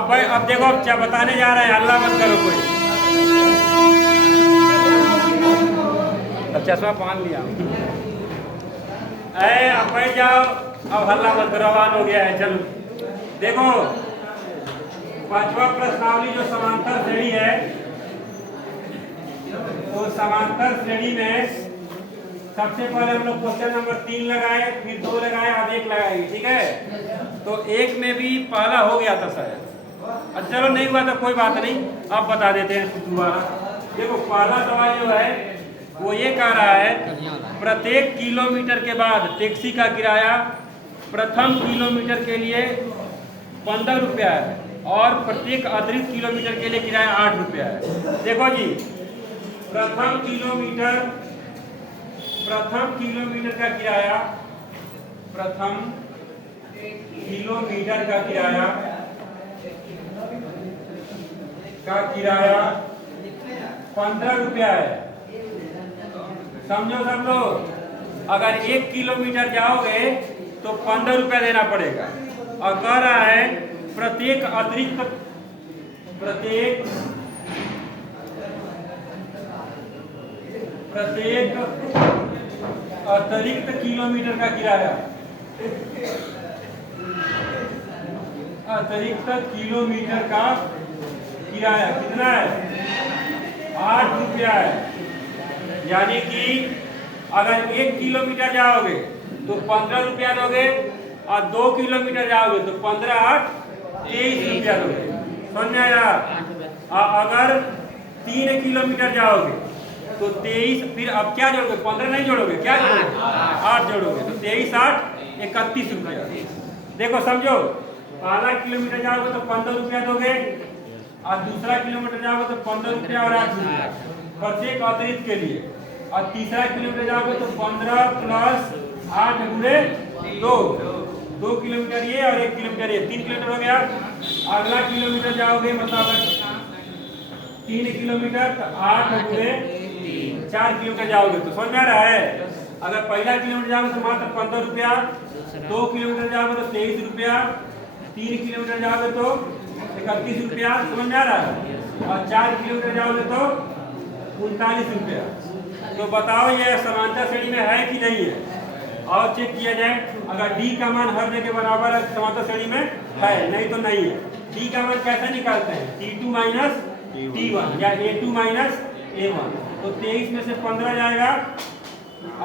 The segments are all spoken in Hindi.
अब भाई अब देखो अब क्या बताने जा रहे हैं, अल्लाह मत करो कोई। अब चश्मा पहन लिया। अब बैठ जाओ, अब हल्ला मत करो, आवाज हो गया है। चलो देखो पांचवा प्रश्नावली जो समांतर श्रेणी है, तो समांतर श्रेणी में सबसे पहले हम लोग क्वेश्चन नंबर 3 लगाए, फिर 2 लगाए, अब 1 लगाएंगे, ठीक है। तो 1 में भी पहला हो गया था शायद, अच्छा चलो नहीं हुआ तो कोई बात नहीं, अब बता देते हैं दोबारा। देखो पहला सवाल जो है वो ये कह रहा है, प्रत्येक किलोमीटर के बाद टैक्सी का किराया प्रथम किलोमीटर के लिए 15 रुपया है और प्रत्येक अतिरिक्त किलोमीटर के लिए किराया 8 रुपया है। देखो जी, प्रथम किलोमीटर का किराया, प्रथम किलोमीटर का किराया 15 रुपया है। समझो सब लोग, अगर 1 किलोमीटर जाओगे तो 15 रुपया देना पड़ेगा। और कह रहा है प्रत्येक अतिरिक्त किलोमीटर का किराया, अतिरिक्त किलोमीटर का किराया कितना है? 8 रुपया है। यानी कि अगर 1 किलोमीटर जाओगे तो 15 रुपया दोगे और 2 किलोमीटर जाओगे तो 15 8 23 रुपया दोगे। समझ में आया? अगर 3 किलोमीटर जाओगे तो 23, फिर अब क्या जोड़ोगे? 15 नहीं जोड़ोगे, क्या जोड़ोगे? 8 जोड़ोगे, तो 23 8 31 रुपया। देखो समझो, पहला किलोमीटर जाओगे तो 15 रुपया दोगे और दूसरा किलोमीटर जाओगे तो 15 रुपया और 8 रुपया प्रत्येक अतिरिक्त के लिए, और तीसरा किलोमीटर जाओगे तो 15 प्लस 8 गुणे 2 किलोमीटर ये और 1 किलोमीटर ये, 3 किलोमीटर हो गया। अगला किलोमीटर जाओगे मतलब 3 किलोमीटर तो 8 गुणे 4 किलोमीटर जाओगे, तो समझ में आ रहा है? अगर पहला किलोमीटर जाओगे तो मात्र 15 रुपया, 2 किलोमीटर जाओगे तो 23 रुपया, 3 किलोमीटर जाओगे तो 31 रुपया, समझ में आ रहा है? और 4 किलोमीटर जाओगे तो 39 रुपया। तो बताओ ये समांतर श्रेणी में है कि नहीं है? और चेक किया जाए, अगर डी का मान हर जगह बराबर है समांतर श्रेणी में है, नहीं तो नहीं है। डी का मान कैसे निकालते हैं? T2 माइनस T1 या A2 माइनस A1। तो 23 में से 15 जाएगा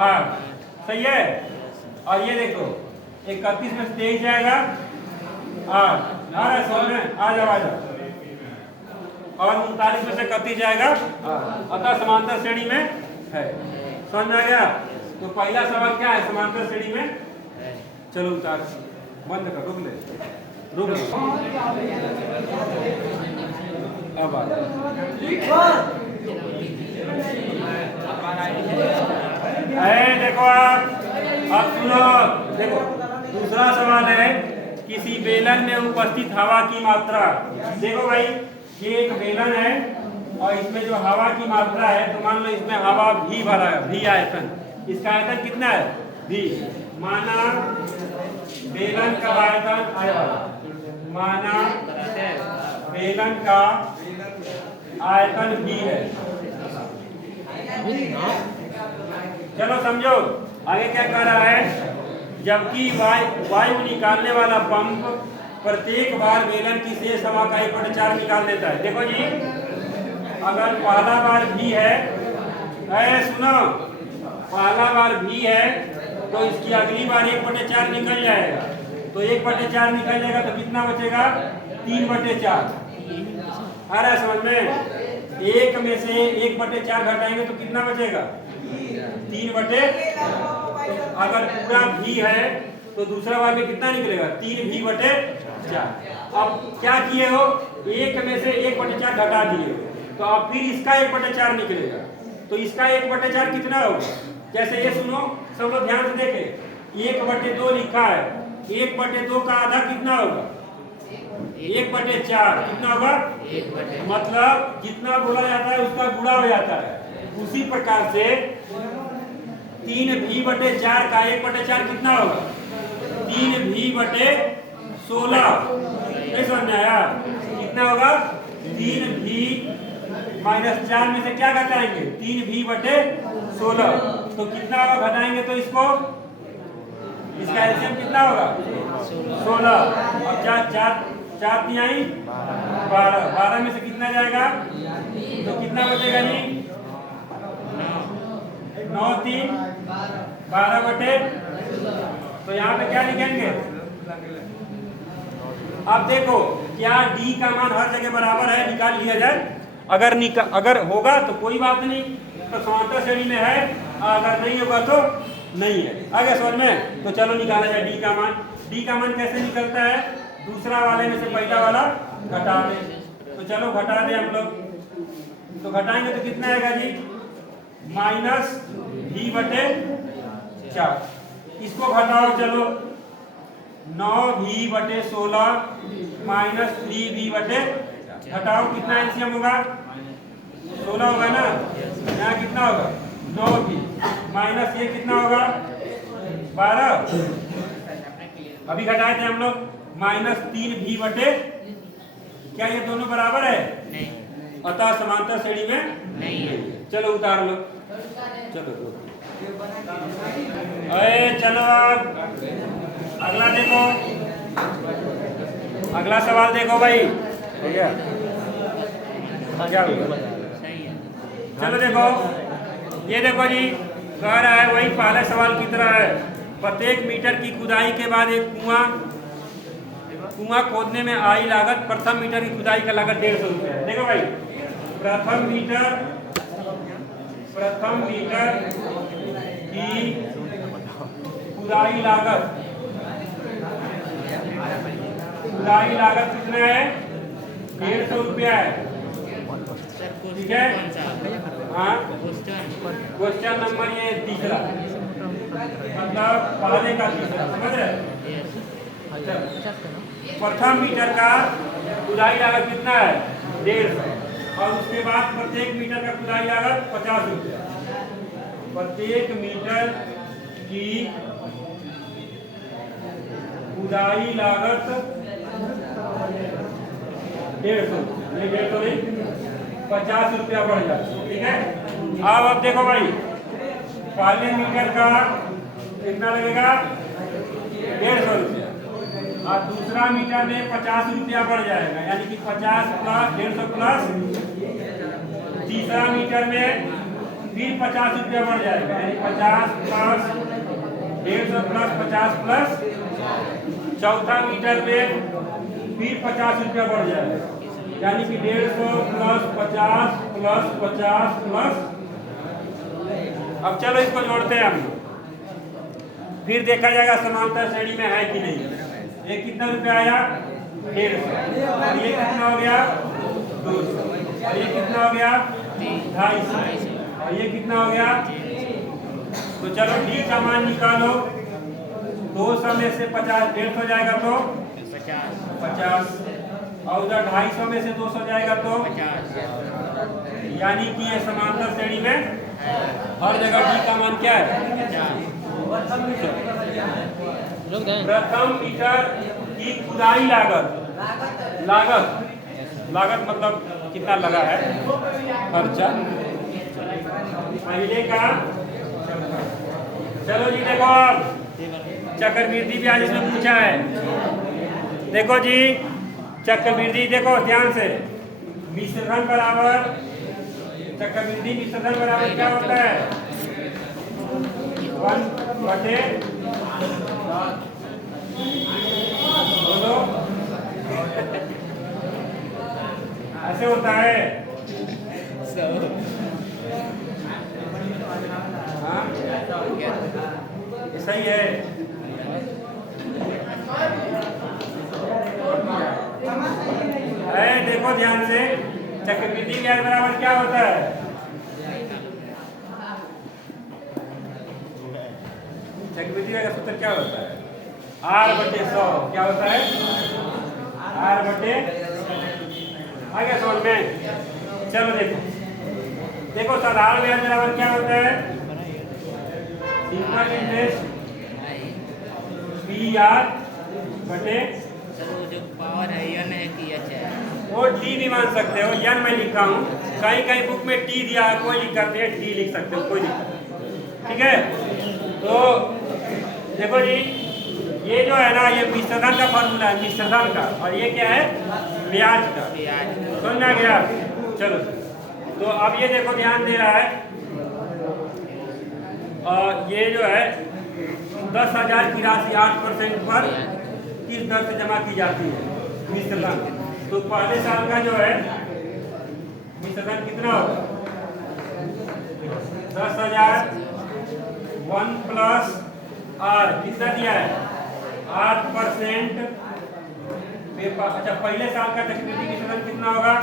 8, सही है। और ये देखो 31 में से 23 जाएगा 8, आ रहा है समझ में? आ जाओ। और 39 में से 31 जाएगा, अतः समांतर श्रेणी में है। समझ में आ गया? तो पहला सवाल क्या है? समांतर श्रेणी में। चलो उतार, बंद कर, रुक ले। अब देखो आप, अब सुनो, देखो दूसरा सवाल है, किसी बेलन में उपस्थित हवा की मात्रा। देखो भाई, ये एक बेलन है और इसमें जो हवा की मात्रा है, तो मान लो इसमें हवा भी भरा है, भी आयतन, इसका आयतन कितना है? भी। माना बेलन का आयतन भी है। चलो समझो आगे क्या कह रहा है, जबकि वायु निकालने वाला पंप प्रत्येक बार बेलन की शेष हवा का 1/4 निकाल देता है। देखो जी, अगर पहला बार भी है, सुनो, पहला बार भी है तो इसकी अगली बार 1/4 निकल जाएगा, तो 1/4 निकल जाएगा तो कितना बचेगा? 3/4। आ रहा है समझ में? 1 में से 1/4 घटाएंगे तो कितना बचेगा? 3/। अगर पूरा भी है तो दूसरा बार में कितना निकलेगा? 3v/4। अब क्या किए हो? 1 में से 1/4 घटा दिए हो, तो अब फिर इसका 1/4 निकलेगा, तो इसका 1/4 कितना होगा? जैसे ये सुनो सब लोग ध्यान से देखें, 1/2 लिखा है, 1/2 का आधा कितना होगा? 1/4 कितना होगा? मतलब जितना बोला जाता है उसका गुणा हो जाता है। उसी प्रकार से 3v/4 का 1/4 कितना होगा? 3v/16। नहीं समझ में आया? कितना होगा 3v माइनस 4 में से क्या घटाएंगे 3v/16 तो कितना होगा घटाएंगे तो इसको इसका एलसीएम कितना होगा 16। अब 4 तिहाई 12 में से कितना जाएगा तो कितना बचेगा जी 9 3 12 तो यहाँ पे क्या लिखेंगे। अब देखो क्या डी का मान हर जगह बराबर है निकाल लिया जाए। अगर होगा तो कोई बात नहीं तो समांतर श्रेणी में है, अगर नहीं होगा तो नहीं है। आगे समझ में तो चलो निकाला जाए डी का मान। डी का मान कैसे निकलता है दूसरा वाले में से पहला वाला घटा दे। तो चलो घटा दे हम लोग तो घटाएंगे तो कितना आएगा जी -v/4। इसको घटाओ चलो 9v/16 -3v/4 घटाओ कितना एलसीएम होगा 16 होगा ना। यहाँ कितना होगा 9v माइनस ये कितना होगा 12 अभी घटाए थे हम लोग -3v/। क्या ये दोनों बराबर है नहीं, अतः समांतर श्रेणी में नहीं है। चलो उतार लो चलो चलो अगला देखो, अगला सवाल देखो भाई भैया क्या होगा। चलो देखो ये देखो जी कह रहा है वही पहले सवाल की तरह है। प्रत्येक मीटर की खुदाई के बाद एक कुआं खोदने में आई लागत प्रथम मीटर की खुदाई का लागत 150 रुपये है। देखो भाई प्रथम मीटर की खुदाई लागत कितना है 150 रुपया है। ठीक है हाँ क्वेश्चन नंबर ये तीसरा मतलब पहले का तीसरा समझ रहे। प्रथम मीटर का खुदाई लागत कितना है 150 और उसके बाद प्रत्येक मीटर का खुदाई लागत 50 रुपया। प्रत्येक मीटर की खुदाई लागत 150 नहीं 50 रुपया बढ़ जाए। ठीक है अब देखो भाई पहले मीटर का कितना लगेगा 150 रुपया और दूसरा मीटर में 50 रुपया बढ़ जाएगा यानी कि 50 प्लस 150 प्लस तीसरा मीटर में फिर 50 रुपया बढ़ जाएगा यानी 50 प्लस 150 प्लस 50 प्लस चौथा मीटर में फिर 50 रुपया बढ़ जाएगा यानी कि 150 प्लस 50 प्लस 50 प्लस। अब चलो इसको जोड़ते हैं हम फिर देखा जाएगा समांतर श्रेणी में है कि नहीं। ये कितना रुपया आया 150 और ये कितना हो गया 200 और ये कितना हो गया 250 और ये कितना हो गया। तो चलो डी का मान निकालो 200 में से 50 150 जाएगा तो 50 और उधर 250 में से 200 जाएगा तो 50 यानी कि ये समांतर श्रेणी में हर जगह डी का मान क्या है। प्रथम मीटर की खुदाई लागत मतलब कितना लगा है खर्चा पहले का। चलो जी देखो अब चक्रवृद्धि भी आज इसमें पूछा है। देखो जी चक्रवृद्धि देखो ध्यान से मिश्रधन बराबर चक्रवृद्धि मिश्रधन बराबर क्या होता है 1/2 ऐसे होता है। हाँ सही है। देखो ध्यान से चक्रवृद्धि ब्याज बराबर क्या होता है चक्रवृद्धि ब्याज का सूत्र क्या होता है R/100 क्या होता है R/। आगे समझ में चलो देखो साधारण ब्याज बराबर क्या होता है सिंपल इंटरेस्ट PR/। जो पावर है यन है कि एच है वो टी भी मान सकते हो, एन मैं लिखा हूँ, कहीं कहीं बुक में टी दिया है, कोई लिख करते हैं टी लिख सकते हो, कोई दिक्कत नहीं, ठीक है। तो देखो जी, ये जो है ना, ये मिश्रधन का फॉर्मूला है, मिश्रधन का, और ये क्या है, ब्याज का, समझ में आ गया। चलो, तो अब ये देखो ध्यान दे रहा है, ये जो है 10,000 की राशि 8% पर किस दर से जमा की जाती है मिश्रधन। तो पहले साल का जो है मिश्रधन कितना होगा, 10,000 1 प्लस आर, कितना दिया है 8%। अच्छा, पहले साल का चक्रवृद्धि मिश्रधन कितना होगा,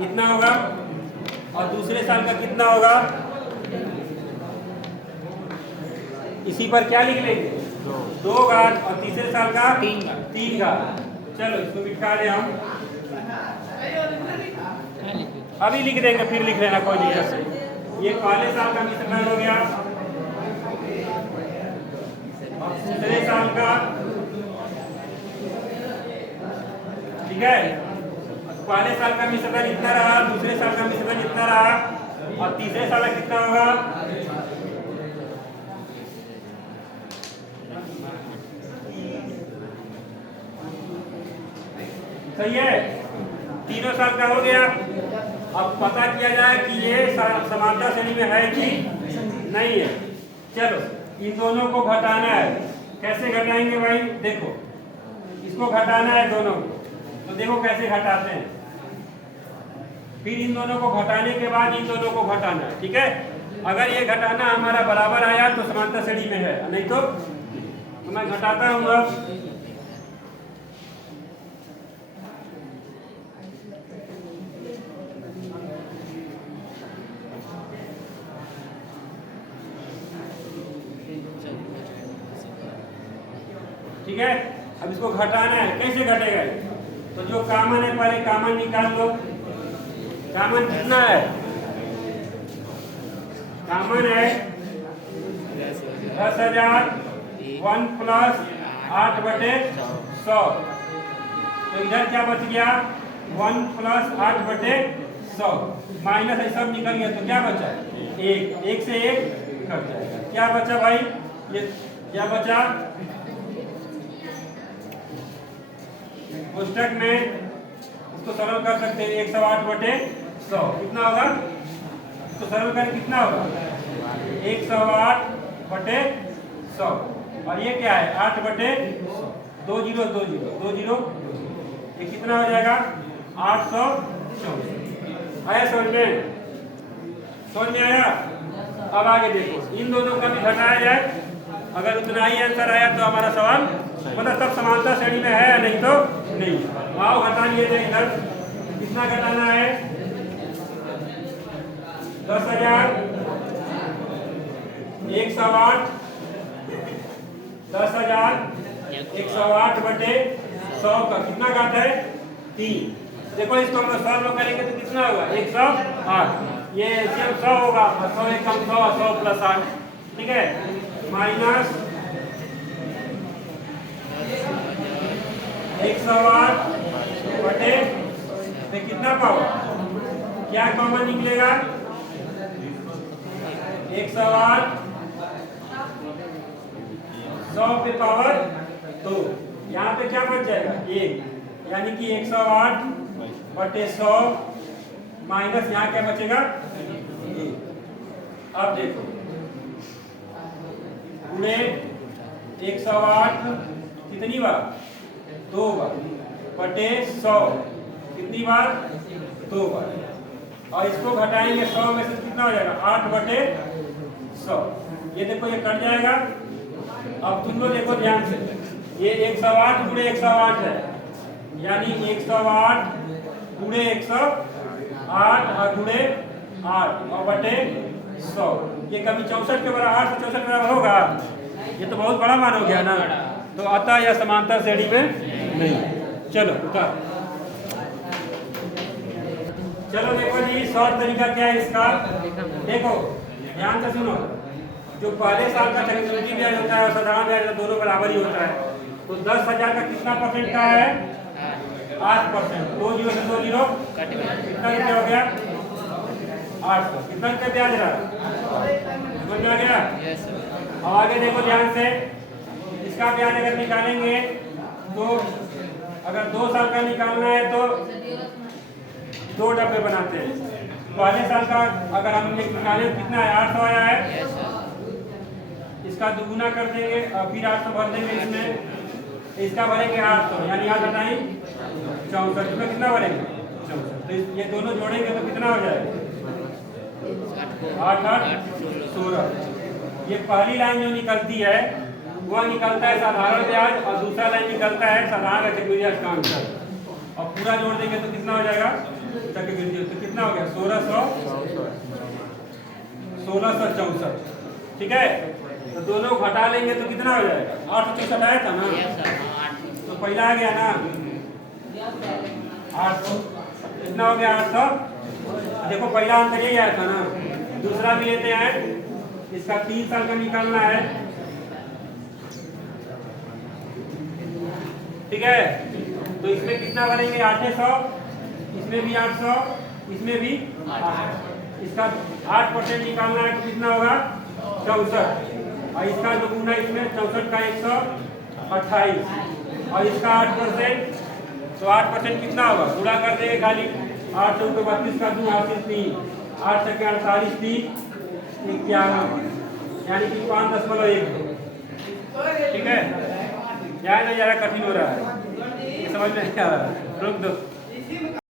इतना होगा, और दूसरे साल का कितना होगा, इसी पर क्या लिख लेंगे, 2 घात, और तीसरे साल का 3 घात। चलो इसको बिठा दे हम, अभी लिख देंगे, फिर लिख लेना, कोई दिक्कत नहीं। ये पहले साल का मिश्रधन हो गया, और दूसरे साल का, ठीक है, पहले साल का मिश्रधन इतना रहा, दूसरे साल का मिश्रधन इतना रहा, और तीसरे साल का कितना होगा, सही है, तीनों साल का हो गया। अब पता किया जाए कि ये समांतर श्रेणी में है कि नहीं है। चलो, इन दोनों को घटाना है, कैसे घटाएंगे भाई, देखो इसको घटाना है दोनों को, तो देखो कैसे घटाते हैं, फिर इन दोनों को घटाने के बाद इन दोनों को घटाना है, ठीक है। अगर ये घटाना हमारा बराबर आया तो समांतर श्रेणी में है, नहीं तो मैं घटाता हूँ। अब ठीक है, अब इसको घटाना है, कैसे घटेगा, तो जो कॉमन है पहले कॉमन निकाल लो। कॉमन कितना है, कॉमन है 10,000 1 प्लस 8/100, तो इधर क्या बच गया, 1 प्लस 8/100, माइनस ये सब निकल गया, तो क्या बचा, 1 से 1 कट जाएगा। क्या बचा भाई, ये क्या बचा, पुस्तक में इसको सरल कर सकते हैं, 108/100 कितना होगा, इसको सरल कर कितना होगा, 108/100, और ये क्या है 8/100, 2 जीरो 2 जीरो 2 जीरो, ये कितना हो जाएगा 824। आया समझ में, समझ में आया। अब आगे देखो, इन दोनों का भी घटाया जाए, अगर उतना ही आंसर आया तो हमारा सवाल मतलब सब समांतर श्रेणी में है, नहीं तो नहीं। आओ घटा लिए थे, इधर कितना घटाना है, 10,000 108, 10,000 108/100 का कितना घात है, 3। देखो इसको हम सॉल्व करेंगे तो कितना होगा, 108, ये सिर्फ 100 होगा, 100 एक कम 100, 100 प्लस 8, ठीक है, माइनस 108/, कितना पावर, क्या कॉमन निकलेगा, 108 100 पे पावर 2, यहाँ पे क्या बच जाएगा 1, यानी कि 108/100 माइनस यहाँ क्या बचेगा 1। अब देखो गुणे 108 कितनी बार, 2 बार, बटे 100 कितनी बार, 2 बार, और इसको घटाएंगे 100 में से कितना हो जाएगा 8/100, ये देखो ये कट जाएगा। अब तुम लोग देखो ध्यान से, ये 108 गुणे 108 है, यानी 108 गुणे 108 और गुणे 8 और बटे 100, ये कभी 64 के बराबर 8 से 64 के बराबर होगा, ये तो बहुत बड़ा मान हो गया ना, तो अतः यह समांतर श्रेणी में नहीं। चलो उतर, चलो देखो जी शॉर्ट तरीका क्या है इसका, देखो ध्यान से सुनो, जो पहले साल का चक्रवृद्धि ब्याज होता है और साधारण ब्याज दोनों बराबर ही होता है, तो 10,000 का कितना परसेंट का है, 8%। 2 जीरो से 2 जीरो कितना रुपया हो गया? 800। कितना रुपया ब्याज रहा? समझ में आ गया? अब आगे देखो ध्यान से, इसका ब्याज अगर निकालेंगे तो अगर 2 साल का निकालना है तो 2 डब्बे बनाते हैं। पहले साल का अगर हम निकाले कितना है? 800 आया है। इसका दुगुना कर देंगे और फिर 800 भर देंगे इसमें। इसका भरेंगे 800, यानी 8 घटाएं 64। इसमें कितना भरेंगे? 64। तो ये दोनों जोड़ेंगे तो कितना हो जाएगा? 8 8 16। ये पहली लाइन जो निकलती है वह निकलता है साधारण ब्याज, और दूसरा लाइन निकलता है साधारण चक्रवृद्धि ब्याज का अंतर। और पूरा जोड़ देंगे तो कितना हो जाएगा? चक्रवृद्धि। तो कितना हो गया? 1664। ठीक है, तो दोनों घटा लेंगे तो कितना हो जाएगा? 864 आया था ना, तो पहला आ गया ना 800। कितना हो गया? 800। देखो पहला अंतर यही आया था ना। दूसरा भी लेते हैं, इसका 3 साल का निकालना है। ठीक है, तो इसमें कितना भरेंगे? 800। इसमें भी 800, इसमें भी 800। इसका 8% निकालना है तो कितना होगा? 64। और इसका दुगुना इसमें 64 का 128, और इसका 8%। तो 8% कितना होगा? पूरा कर देंगे खाली। 8 से 32 का 2 हासिल 3, 8 से 48 3 51, यानी कि 5.1। ठीक है, यहाँ ना ज़्यादा कठिन हो रहा है, समझ में नहीं आ रहा है, रुक दो।